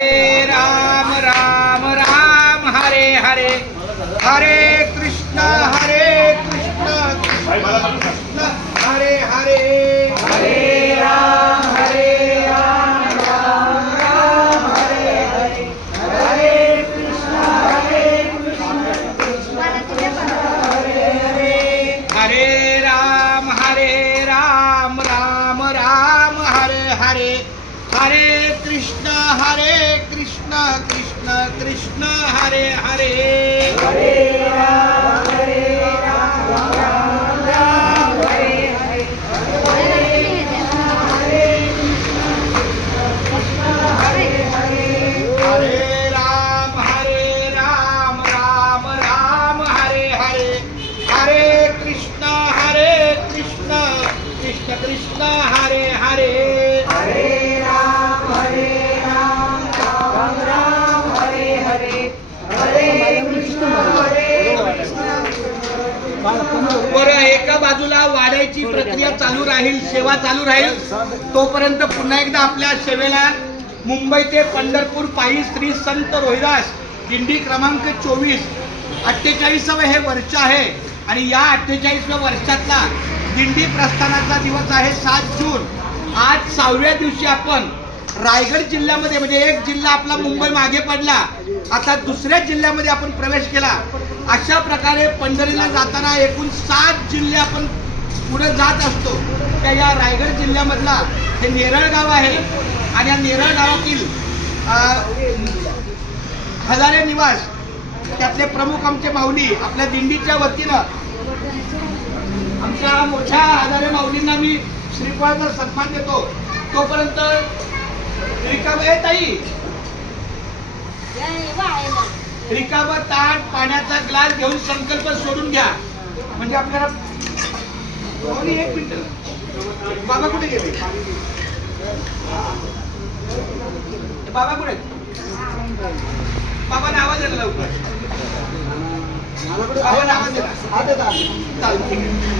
राम राम राम हरे हरे हरे कृष्ण कृष्ण हरे हरे हरे राम राम राम हरे हरे हरे कृष्ण कृष्ण हरे हरे हरे राम राम राम हरे हरे हरे कृष्ण कृष्ण कृष्ण हरे हरे हरे राम राम राम हरे हरे हरे राम राम राम हरे हरे हरे कृष्ण कृष्ण कृष्ण हरे हरे हरे राम राम हरे हरे हरे कृष्ण बरं, एका बाजूला वाढायची प्रक्रिया चालू राहील, सेवा चालू राहील. तोपर्यंत पुन्हा एकदा आपल्या सेवेला मुंबई ते पंढरपूर पायी श्री संत रोहिदास दिंडी क्रमांक 24 48वे हे वर्ष आहे आणि या 48व्या वर्षातला दिंडी प्रस्थानाचा दिवस आहे 7 जून. आज 6व्या दिवशी आपण रायगड जिल्ह्यामध्ये, म्हणजे एक जिल्हा आपला मुंबई मागे पडला, आता दुसऱ्या जिल्ह्यामध्ये आपण प्रवेश केला. अशा प्रकारे पंढरीला जाताना एकूण 7 जिल्हे आपण पुढे जात असतो. त्या या रायगड जिल्ह्यामधला हे नेरळ गाव आहे आणि या नेरळ गावातील हजारे निवास त्यातले प्रमुख आमचे माऊली आपल्या दिंडीच्या वतीनं आमच्या मोठ्या हजारे माऊलींना मी श्रीफळाचा सन्मान देतो. तोपर्यंत रिकामा ताई रिकामा ताट पाण्याचा ग्लास घेऊन संकल्प सोडून घ्या. म्हणजे आपल्याला एक मिनिट, बाबा कुठे गेले? बाबा कुठे? बाबाने आवाज दिला लवकर, बाबाने आवाज दिला. चालू ठीक आहे.